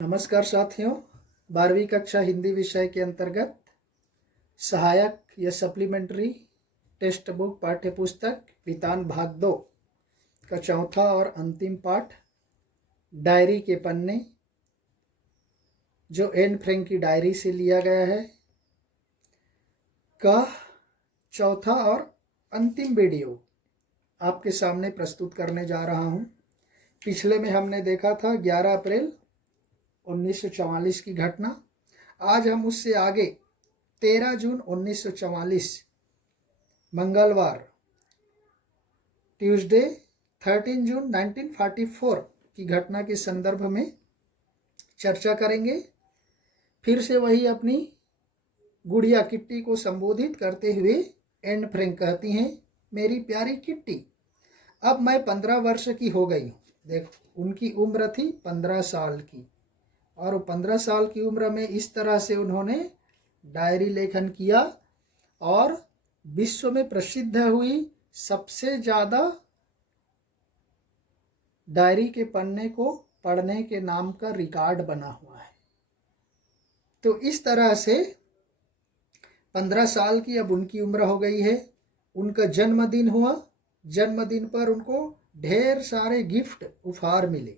नमस्कार साथियों, 12वीं कक्षा हिंदी विषय के अंतर्गत सहायक या सप्लीमेंट्री टेक्स्ट बुक पाठ्य पुस्तक वितान भाग 2 का चौथा और अंतिम पाठ डायरी के पन्ने, जो एन फ्रैंक की डायरी से लिया गया है, का चौथा और अंतिम वीडियो आपके सामने प्रस्तुत करने जा रहा हूं। पिछले में हमने देखा था 11 अप्रैल 1944 की घटना। आज हम उससे आगे 13 जून 1944 मंगलवार, ट्यूसडे 13 जून 1944 की घटना के संदर्भ में चर्चा करेंगे। फिर से वही अपनी गुड़िया किट्टी को संबोधित करते हुए एन फ्रैंक कहती हैं, मेरी प्यारी किट्टी, अब मैं 15 वर्ष की हो गई हूँ। देख, उनकी उम्र थी 15 साल की, और 15 साल की उम्र में इस तरह से उन्होंने डायरी लेखन किया और विश्व में प्रसिद्ध हुई सबसे ज़्यादा डायरी के पन्ने को पढ़ने के नाम का रिकॉर्ड बना हुआ है। तो इस तरह से 15 साल की अब उनकी उम्र हो गई है। उनका जन्मदिन हुआ। जन्मदिन पर उनको ढेर सारे गिफ्ट उपहार मिले।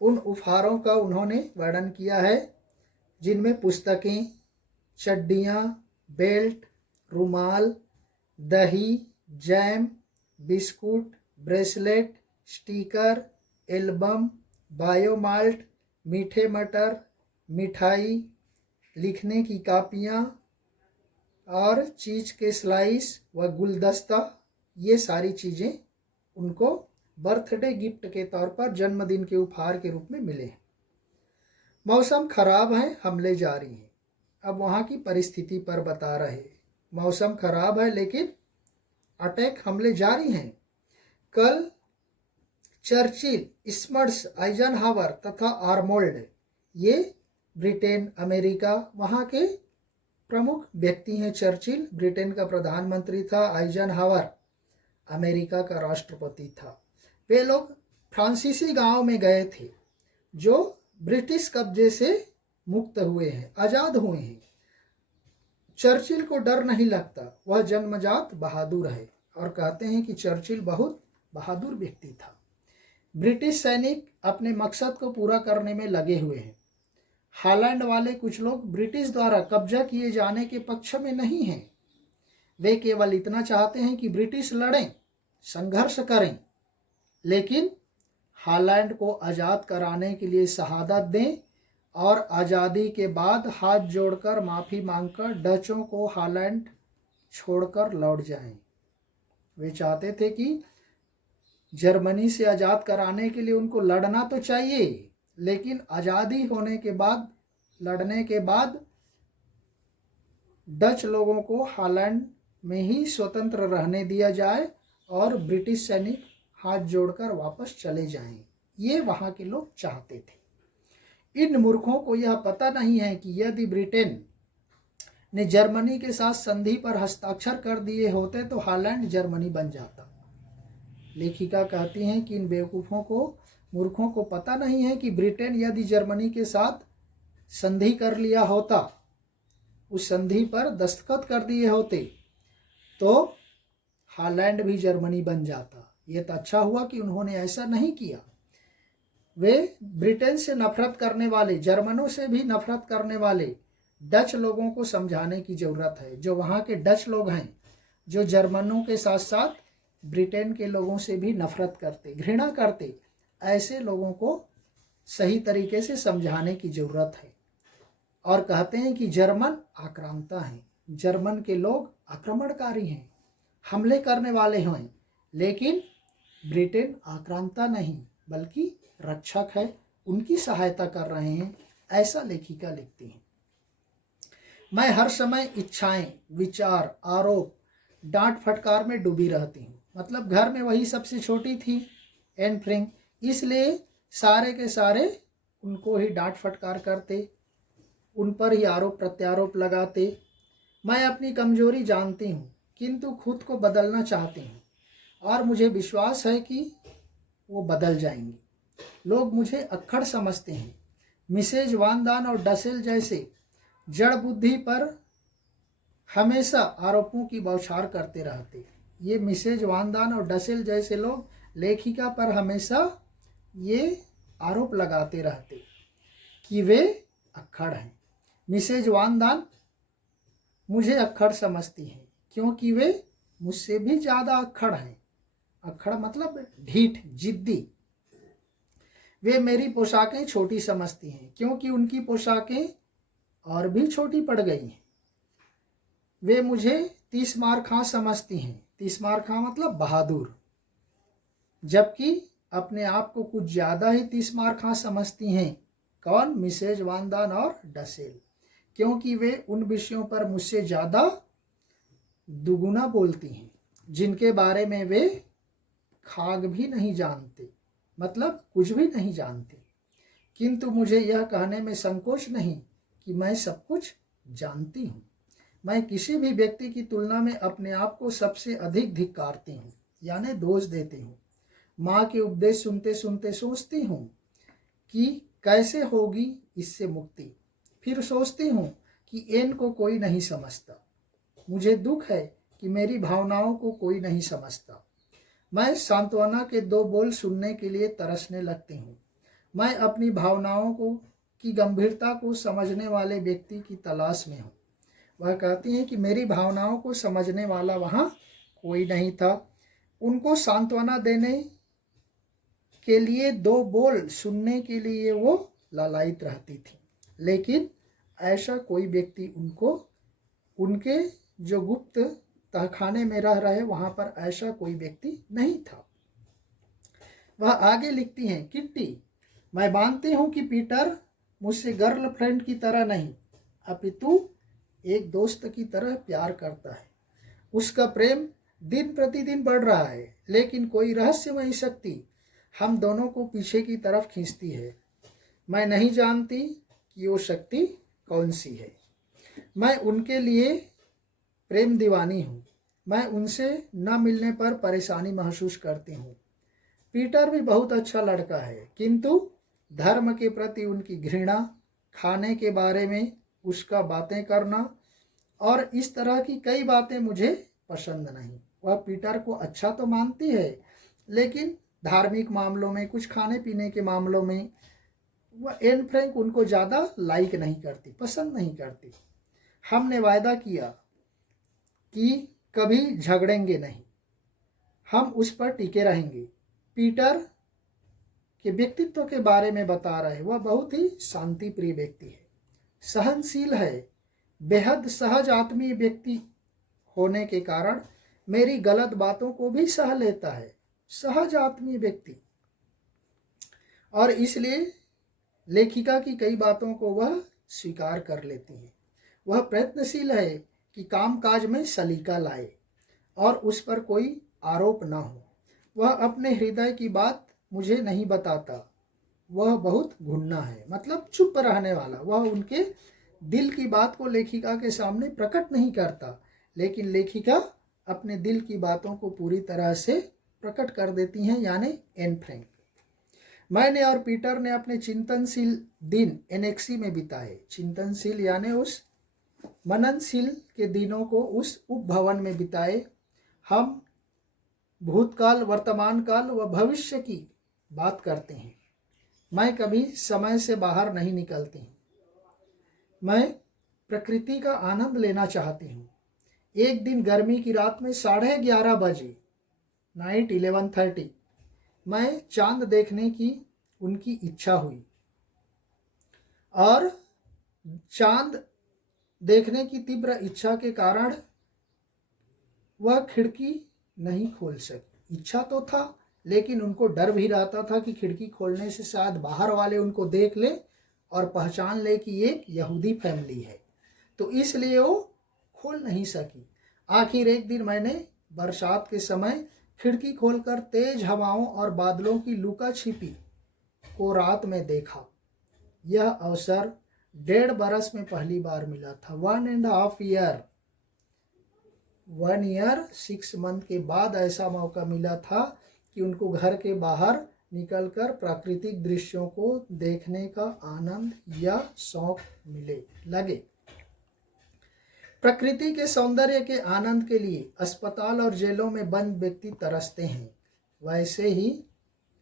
उन उपहारों का उन्होंने वर्णन किया है, जिनमें पुस्तकें, चड्डियाँ, बेल्ट, रुमाल, दही, jam, biscuit, bracelet, sticker, album, Biomalt, मीठे मटर, मिठाई, लिखने की कापियाँ और चीज़ के स्लाइस व गुलदस्ता, ये सारी चीज़ें उनको बर्थडे गिफ्ट के तौर पर जन्मदिन के उपहार के रूप में मिले हैं। मौसम खराब है, हमले जारी हैं। अब वहाँ की परिस्थिति पर बता रहे, मौसम खराब है लेकिन अटैक, हमले जारी हैं। कल चर्चिल, स्मर्ट्स, आइजनहावर तथा आर्नोल्ड, ये ब्रिटेन, अमेरिका, वहाँ के प्रमुख व्यक्ति हैं। चर्चिल ब्रिटेन का प्रधानमंत्री था, आइजनहावर अमेरिका का राष्ट्रपति था। वे लोग फ्रांसीसी गांव में गए थे जो ब्रिटिश कब्जे से मुक्त हुए हैं, आज़ाद हुए हैं। चर्चिल को डर नहीं लगता, वह जन्मजात बहादुर है, और कहते हैं कि चर्चिल बहुत बहादुर व्यक्ति था। ब्रिटिश सैनिक अपने मकसद को पूरा करने में लगे हुए हैं। हॉलैंड वाले कुछ लोग ब्रिटिश द्वारा कब्जा किए जाने के पक्ष में नहीं हैं। वे केवल इतना चाहते हैं कि ब्रिटिश लड़ें, संघर्ष करें, लेकिन हॉलैंड को आज़ाद कराने के लिए शहादत दें और आज़ादी के बाद हाथ जोड़कर माफ़ी मांगकर डचों को हॉलैंड छोड़कर लौट जाएं। वे चाहते थे कि जर्मनी से आज़ाद कराने के लिए उनको लड़ना तो चाहिए, लेकिन आज़ादी होने के बाद, लड़ने के बाद डच लोगों को हॉलैंड में ही स्वतंत्र रहने दिया जाए और ब्रिटिश सैनिक हाथ जोड़कर वापस चले जाएं। ये वहाँ के लोग चाहते थे। इन मूर्खों को यह पता नहीं है कि यदि ब्रिटेन ने जर्मनी के साथ संधि पर हस्ताक्षर कर दिए होते तो हॉलैंड जर्मनी बन जाता। लेखिका कहती हैं कि इन बेवकूफ़ों को, मूर्खों को पता नहीं है कि ब्रिटेन यदि जर्मनी के साथ संधि कर लिया होता, उस संधि पर दस्तखत कर दिए होते, तो हॉलैंड भी जर्मनी बन जाता। ये तो अच्छा हुआ कि उन्होंने ऐसा नहीं किया। वे ब्रिटेन से नफरत करने वाले, जर्मनों से भी नफरत करने वाले डच लोगों को समझाने की ज़रूरत है। जो वहाँ के डच लोग हैं, जो जर्मनों के साथ साथ ब्रिटेन के लोगों से भी नफरत करते, घृणा करते, ऐसे लोगों को सही तरीके से समझाने की ज़रूरत है। और कहते हैं कि जर्मन आक्रांता हैं, जर्मन के लोग आक्रमणकारी हैं, हमले करने वाले हैं, लेकिन ब्रिटेन आक्रांता नहीं बल्कि रक्षक है, उनकी सहायता कर रहे हैं, ऐसा लेखिका लिखती हैं। मैं हर समय इच्छाएं, विचार, आरोप, डांट फटकार में डूबी रहती हूँ। मतलब घर में वही सबसे छोटी थी, एन फ्रैंक, इसलिए सारे के सारे उनको ही डांट फटकार करते, उन पर ही आरोप प्रत्यारोप लगाते। मैं अपनी कमजोरी जानती हूँ, किंतु खुद को बदलना चाहती हूँ और मुझे विश्वास है कि वो बदल जाएंगी। लोग मुझे अक्खड़ समझते हैं, मिसेज वानदान और डसेल जैसे जड़ बुद्धि पर हमेशा आरोपों की बौछार करते रहते। ये मिसेज वानदान और डसेल जैसे लोग लेखिका पर हमेशा ये आरोप लगाते रहते कि वे अक्खड़ हैं। मिसेज वानदान मुझे अक्खड़ समझती हैं क्योंकि वे मुझसे भी ज़्यादा अक्खड़ हैं। अक्खड़ मतलब ढीठ, जिद्दी। वे मेरी पोशाकें छोटी समझती हैं क्योंकि उनकी पोशाकें और भी छोटी पड़ गई हैं। वे मुझे 30 मार खां समझती हैं। 30 मार खां मतलब बहादुर, जबकि अपने आप को कुछ ज़्यादा ही 30 मार खां समझती हैं। कौन? मिसेज वानदान और डसेल, क्योंकि वे उन विषयों पर मुझसे ज़्यादा दुगुना बोलती हैं जिनके बारे में वे खाग भी नहीं जानते, मतलब कुछ भी नहीं जानते। किंतु मुझे यह कहने में संकोच नहीं कि मैं सब कुछ जानती हूँ। मैं किसी भी व्यक्ति की तुलना में अपने आप को सबसे अधिक धिक्कारती हूँ, यानी दोष देती हूँ। माँ के उपदेश सुनते सुनते सोचती हूँ कि कैसे होगी इससे मुक्ति। फिर सोचती हूँ कि एन को कोई नहीं समझता। मुझे दुख है कि मेरी भावनाओं को कोई नहीं समझता। मैं सांत्वना के 2 बोल सुनने के लिए तरसने लगती हूँ। मैं अपनी भावनाओं को की गंभीरता को समझने वाले व्यक्ति की तलाश में हूँ। वह कहती हैं कि मेरी भावनाओं को समझने वाला वहाँ कोई नहीं था। उनको सांत्वना देने के लिए 2 बोल सुनने के लिए वो लालायित रहती थी, लेकिन ऐसा कोई व्यक्ति उनके जो गुप्त तहखाने में रह रहे वहाँ पर ऐसा कोई व्यक्ति नहीं था। वह आगे लिखती हैं, किट्टी, मैं मानती हूँ कि पीटर मुझसे गर्लफ्रेंड की तरह नहीं अपितु एक दोस्त की तरह प्यार करता है। उसका प्रेम दिन प्रतिदिन बढ़ रहा है, लेकिन कोई रहस्यमयी शक्ति हम दोनों को पीछे की तरफ खींचती है। मैं नहीं जानती कि वो शक्ति कौन सी है। मैं उनके लिए प्रेम दीवानी हूँ। मैं उनसे न मिलने पर परेशानी महसूस करती हूँ। पीटर भी बहुत अच्छा लड़का है, किंतु धर्म के प्रति उनकी घृणा, खाने के बारे में उसका बातें करना और इस तरह की कई बातें मुझे पसंद नहीं। वह पीटर को अच्छा तो मानती है, लेकिन धार्मिक मामलों में, कुछ खाने पीने के मामलों में वह एन फ्रैंक उनको ज़्यादा लाइक नहीं करती, पसंद नहीं करती। हमने वायदा किया कि कभी झगड़ेंगे नहीं, हम उस पर टिके रहेंगे। पीटर के व्यक्तित्व के बारे में बता रहे, वह बहुत ही शांति प्रिय व्यक्ति है, सहनशील है, बेहद सहज आत्मीय व्यक्ति होने के कारण मेरी गलत बातों को भी सह लेता है। सहज आत्मीय व्यक्ति, और इसलिए लेखिका की कई बातों को वह स्वीकार कर लेती है। वह प्रयत्नशील है कि कामकाज में सलीका लाए और उस पर कोई आरोप न हो। वह अपने हृदय की बात मुझे नहीं बताता। वह बहुत घुन्ना है, मतलब चुप रहने वाला। वह उनके दिल की बात को लेखिका के सामने प्रकट नहीं करता, लेकिन लेखिका अपने दिल की बातों को पूरी तरह से प्रकट कर देती हैं, यानी एन फ्रैंक। मैंने और पीटर ने अपने चिंतनशील दिन एनेक्सी में बिताए। चिंतनशील यानी उस मननशील के दिनों को उस उपभवन में बिताए। हम भूतकाल, वर्तमान काल व भविष्य की बात करते हैं। मैं कभी समय से बाहर नहीं निकलती। मैं प्रकृति का आनंद लेना चाहती हूँ। एक दिन गर्मी की रात में 11:30 बजे, नाइट 11:30, मैं चांद देखने की उनकी इच्छा हुई और चांद देखने की तीव्र इच्छा के कारण वह खिड़की नहीं खोल सकी। इच्छा तो था, लेकिन उनको डर भी रहता था कि खिड़की खोलने से शायद बाहर वाले उनको देख ले और पहचान ले कि एक यहूदी फैमिली है, तो इसलिए वो खोल नहीं सकी। आखिर एक दिन मैंने बरसात के समय खिड़की खोलकर तेज हवाओं और बादलों की लुका छिपी को रात में देखा। यह अवसर 1.5 बरस में पहली बार मिला था। 1.5 ईयर, 1 ईयर 6 मंथ के बाद ऐसा मौका मिला था कि उनको घर के बाहर निकलकर प्राकृतिक दृश्यों को देखने का आनंद या शौक मिले लगे। प्रकृति के सौंदर्य के आनंद के लिए अस्पताल और जेलों में बंद व्यक्ति तरसते हैं, वैसे ही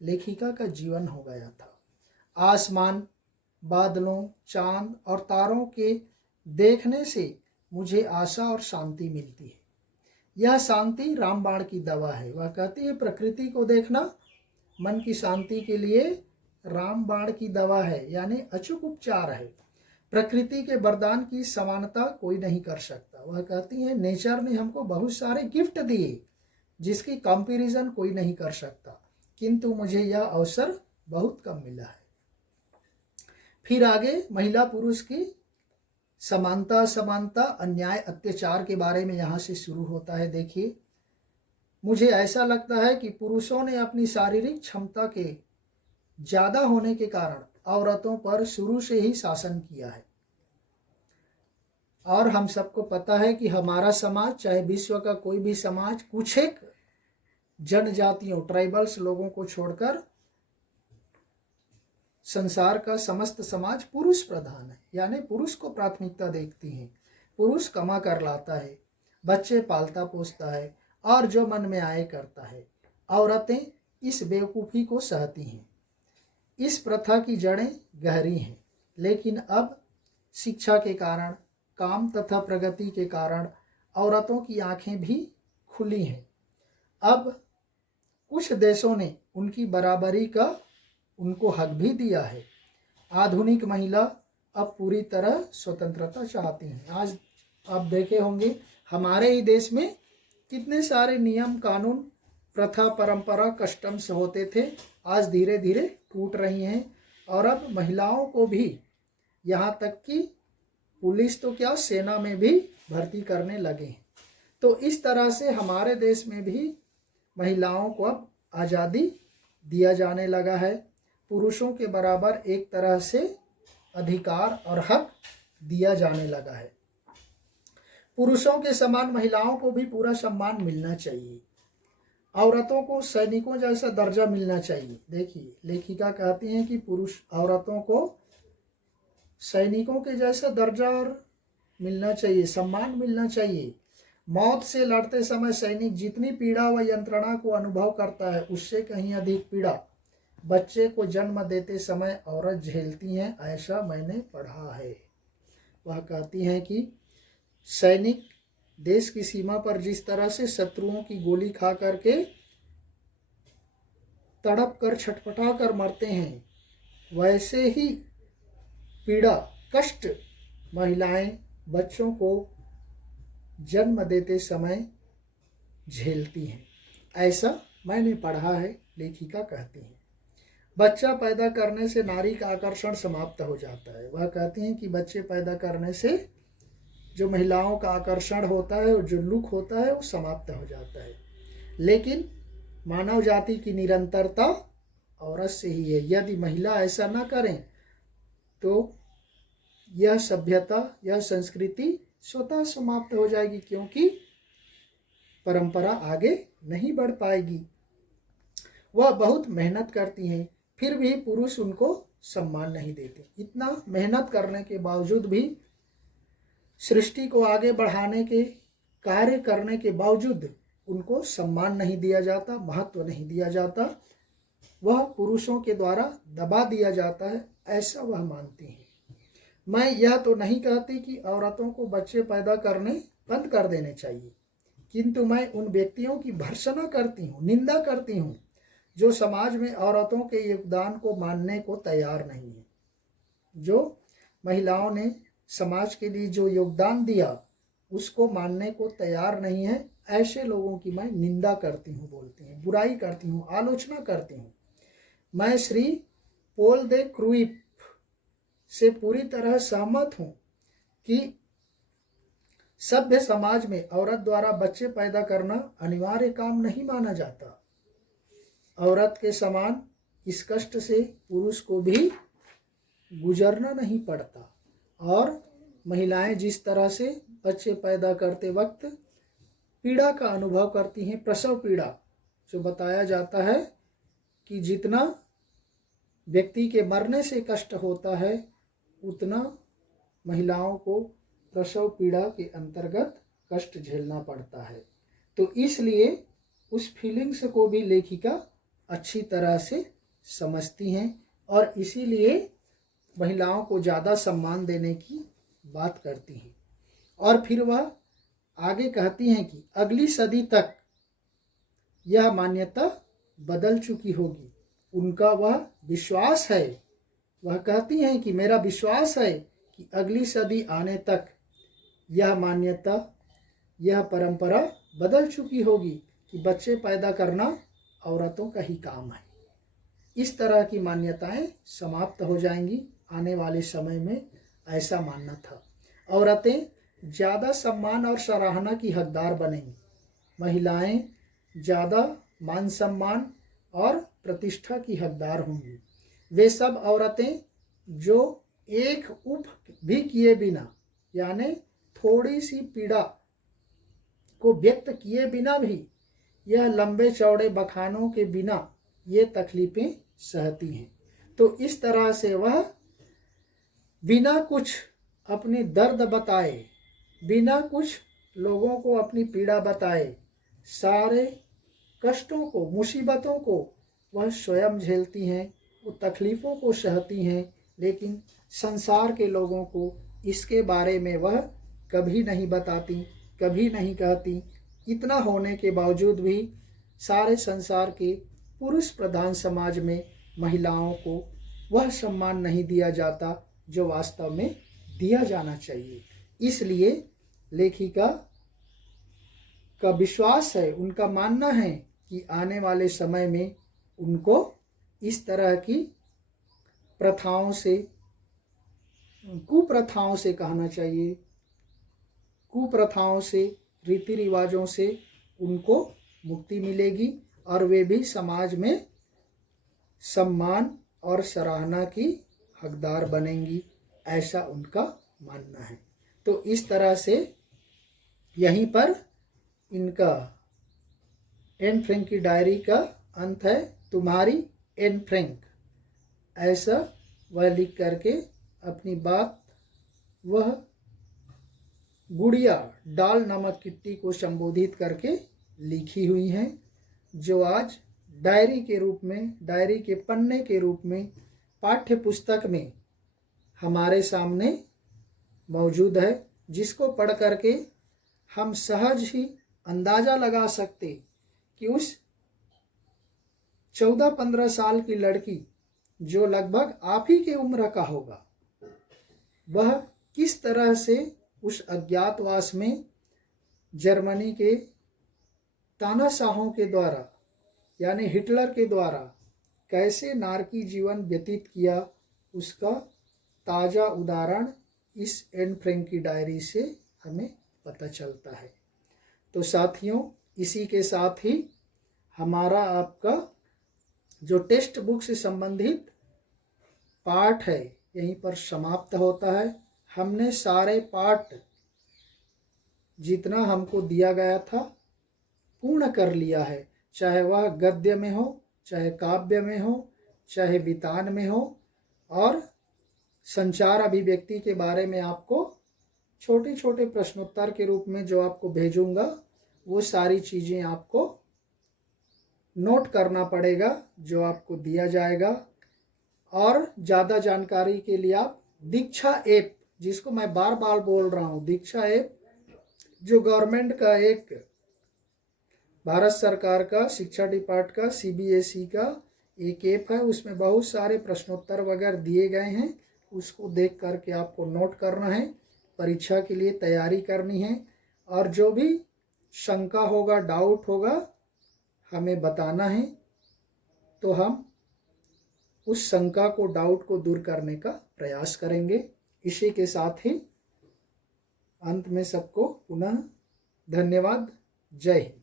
लेखिका का जीवन हो गया था। आसमान, बादलों, चांद और तारों के देखने से मुझे आशा और शांति मिलती है। यह शांति रामबाण की दवा है। वह कहती है प्रकृति को देखना मन की शांति के लिए रामबाण की दवा है, यानी अचूक उपचार है। प्रकृति के वरदान की समानता कोई नहीं कर सकता। वह कहती है नेचर ने हमको बहुत सारे गिफ्ट दिए जिसकी कंपैरिजन कोई नहीं कर सकता, किंतु मुझे यह अवसर बहुत कम मिला है। फिर आगे महिला पुरुष की समानता, अन्याय, अत्याचार के बारे में यहाँ से शुरू होता है। देखिए, मुझे ऐसा लगता है कि पुरुषों ने अपनी शारीरिक क्षमता के ज़्यादा होने के कारण औरतों पर शुरू से ही शासन किया है। और हम सबको पता है कि हमारा समाज, चाहे विश्व का कोई भी समाज, कुछ एक जनजातियों, ट्राइबल्स लोगों को छोड़कर संसार का समस्त समाज पुरुष प्रधान है, यानी पुरुष को प्राथमिकता देखती हैं। पुरुष कमा कर लाता है, बच्चे पालता पोसता है और जो मन में आए करता है। औरतें इस बेवकूफ़ी को सहती हैं। इस प्रथा की जड़ें गहरी हैं, लेकिन अब शिक्षा के कारण, काम तथा प्रगति के कारण औरतों की आंखें भी खुली हैं। अब कुछ देशों ने उनकी बराबरी का उनको हक भी दिया है। आधुनिक महिला अब पूरी तरह स्वतंत्रता चाहती हैं। आज आप देखे होंगे हमारे ही देश में कितने सारे नियम, कानून, प्रथा, परंपरा, कस्टम्स होते थे, आज धीरे धीरे टूट रही हैं। और अब महिलाओं को भी, यहाँ तक कि पुलिस तो क्या, सेना में भी भर्ती करने लगे हैं। तो इस तरह से हमारे देश में भी महिलाओं को अब आज़ादी दिया जाने लगा है। पुरुषों के बराबर एक तरह से अधिकार और हक दिया जाने लगा है। पुरुषों के समान महिलाओं को भी पूरा सम्मान मिलना चाहिए। औरतों को सैनिकों जैसा दर्जा मिलना चाहिए। देखिए, लेखिका कहती हैं कि पुरुष औरतों को सैनिकों के जैसा दर्जा और मिलना चाहिए, सम्मान मिलना चाहिए। मौत से लड़ते समय सैनिक जितनी पीड़ा व यंत्रणा को अनुभव करता है, उससे कहीं अधिक पीड़ा बच्चे को जन्म देते समय औरत झेलती हैं, ऐसा मैंने पढ़ा है। वह कहती हैं कि सैनिक देश की सीमा पर जिस तरह से शत्रुओं की गोली खा करके तड़प कर, छटपटा कर मरते हैं, वैसे ही पीड़ा, कष्ट महिलाएं बच्चों को जन्म देते समय झेलती हैं, ऐसा मैंने पढ़ा है। लेखिका कहती हैं बच्चा पैदा करने से नारी का आकर्षण समाप्त हो जाता है। वह कहती हैं कि बच्चे पैदा करने से जो महिलाओं का आकर्षण होता है और जो लुक होता है वो समाप्त हो जाता है। लेकिन मानव जाति की निरंतरता औरत से ही है। यदि महिला ऐसा ना करें तो यह सभ्यता, यह संस्कृति स्वतः समाप्त हो जाएगी, क्योंकि परंपरा आगे नहीं बढ़ पाएगी। वह बहुत मेहनत करती हैं, फिर भी पुरुष उनको सम्मान नहीं देते। इतना मेहनत करने के बावजूद भी, सृष्टि को आगे बढ़ाने के कार्य करने के बावजूद उनको सम्मान नहीं दिया जाता, महत्व नहीं दिया जाता। वह पुरुषों के द्वारा दबा दिया जाता है, ऐसा वह मानती हैं। मैं यह तो नहीं कहती कि औरतों को बच्चे पैदा करने बंद कर देने चाहिए, किंतु मैं उन व्यक्तियों की भर्त्सना करती हूँ, निंदा करती हूँ जो समाज में औरतों के योगदान को मानने को तैयार नहीं है। जो महिलाओं ने समाज के लिए जो योगदान दिया उसको मानने को तैयार नहीं है, ऐसे लोगों की मैं निंदा करती हूँ, बोलती हूँ, बुराई करती हूँ, आलोचना करती हूँ। मैं श्री पोल दे क्रूइफ से पूरी तरह सहमत हूँ कि सभ्य समाज में औरत द्वारा बच्चे पैदा करना अनिवार्य काम नहीं माना जाता। औरत के समान इस कष्ट से पुरुष को भी गुजरना नहीं पड़ता। और महिलाएं जिस तरह से बच्चे पैदा करते वक्त पीड़ा का अनुभव करती हैं, प्रसव पीड़ा जो बताया जाता है कि जितना व्यक्ति के मरने से कष्ट होता है उतना महिलाओं को प्रसव पीड़ा के अंतर्गत कष्ट झेलना पड़ता है। तो इसलिए उस फीलिंग्स को भी लेखिका अच्छी तरह से समझती हैं और इसीलिए महिलाओं को ज़्यादा सम्मान देने की बात करती हैं। और फिर वह आगे कहती हैं कि अगली सदी तक यह मान्यता बदल चुकी होगी। उनका वह विश्वास है, वह कहती हैं कि मेरा विश्वास है कि अगली सदी आने तक यह मान्यता, यह परंपरा बदल चुकी होगी कि बच्चे पैदा करना औरतों का ही काम है। इस तरह की मान्यताएं समाप्त हो जाएंगी आने वाले समय में, ऐसा मानना था। औरतें ज़्यादा सम्मान और सराहना की हकदार बनेंगी। महिलाएं ज़्यादा मान सम्मान और प्रतिष्ठा की हकदार होंगी। वे सब औरतें जो एक उफ भी किए बिना, यानी थोड़ी सी पीड़ा को व्यक्त किए बिना भी, यह लंबे चौड़े बखानों के बिना ये तकलीफ़ें सहती हैं। तो इस तरह से वह बिना कुछ अपनी दर्द बताए, बिना कुछ लोगों को अपनी पीड़ा बताए, सारे कष्टों को, मुसीबतों को वह स्वयं झेलती हैं, वो तकलीफ़ों को सहती हैं, लेकिन संसार के लोगों को इसके बारे में वह कभी नहीं बताती, कभी नहीं कहती। इतना होने के बावजूद भी सारे संसार के पुरुष प्रधान समाज में महिलाओं को वह सम्मान नहीं दिया जाता जो वास्तव में दिया जाना चाहिए। इसलिए लेखिका का विश्वास है, उनका मानना है कि आने वाले समय में उनको इस तरह की प्रथाओं से, कुप्रथाओं से कहना चाहिए, कुप्रथाओं से, रीति रिवाजों से उनको मुक्ति मिलेगी और वे भी समाज में सम्मान और सराहना की हकदार बनेंगी, ऐसा उनका मानना है। तो इस तरह से यहीं पर इनका एन फ्रैंक की डायरी का अंत है। तुम्हारी एन फ्रैंक, ऐसा वह लिख करके अपनी बात वह गुड़िया डाल नामक किट्टी को संबोधित करके लिखी हुई हैं, जो आज डायरी के रूप में, डायरी के पन्ने के रूप में पाठ्य पुस्तक में हमारे सामने मौजूद है, जिसको पढ़ करके हम सहज ही अंदाज़ा लगा सकते कि उस 14-15 साल की लड़की, जो लगभग आप ही के उम्र का होगा, वह किस तरह से उस अज्ञातवास में जर्मनी के तानाशाहों के द्वारा, यानी हिटलर के द्वारा कैसे नारकी जीवन व्यतीत किया, उसका ताज़ा उदाहरण इस एन फ्रैंक की डायरी से हमें पता चलता है। तो साथियों, इसी के साथ ही हमारा आपका जो टेक्स्ट बुक से संबंधित पाठ है यहीं पर समाप्त होता है। हमने सारे पाठ जितना हमको दिया गया था पूर्ण कर लिया है, चाहे वह गद्य में हो, चाहे काव्य में हो, चाहे वितान में हो। और संचार अभिव्यक्ति के बारे में आपको छोटे छोटे प्रश्नोत्तर के रूप में जो आपको भेजूंगा, वो सारी चीज़ें आपको नोट करना पड़ेगा, जो आपको दिया जाएगा। और ज़्यादा जानकारी के लिए आप दीक्षा ऐप, जिसको मैं बार बार बोल रहा हूँ, दीक्षा ऐप जो गवर्नमेंट का एक, भारत सरकार का शिक्षा डिपार्ट का CBSE का एक ऐप है, उसमें बहुत सारे प्रश्नोत्तर वगैरह दिए गए हैं। उसको देख करके आपको नोट करना है, परीक्षा के लिए तैयारी करनी है। और जो भी शंका होगा, डाउट होगा, हमें बताना है, तो हम उस शंका को, डाउट को दूर करने का प्रयास करेंगे। इसी के साथ ही अंत में सबको पुनः धन्यवाद। जय हिंद।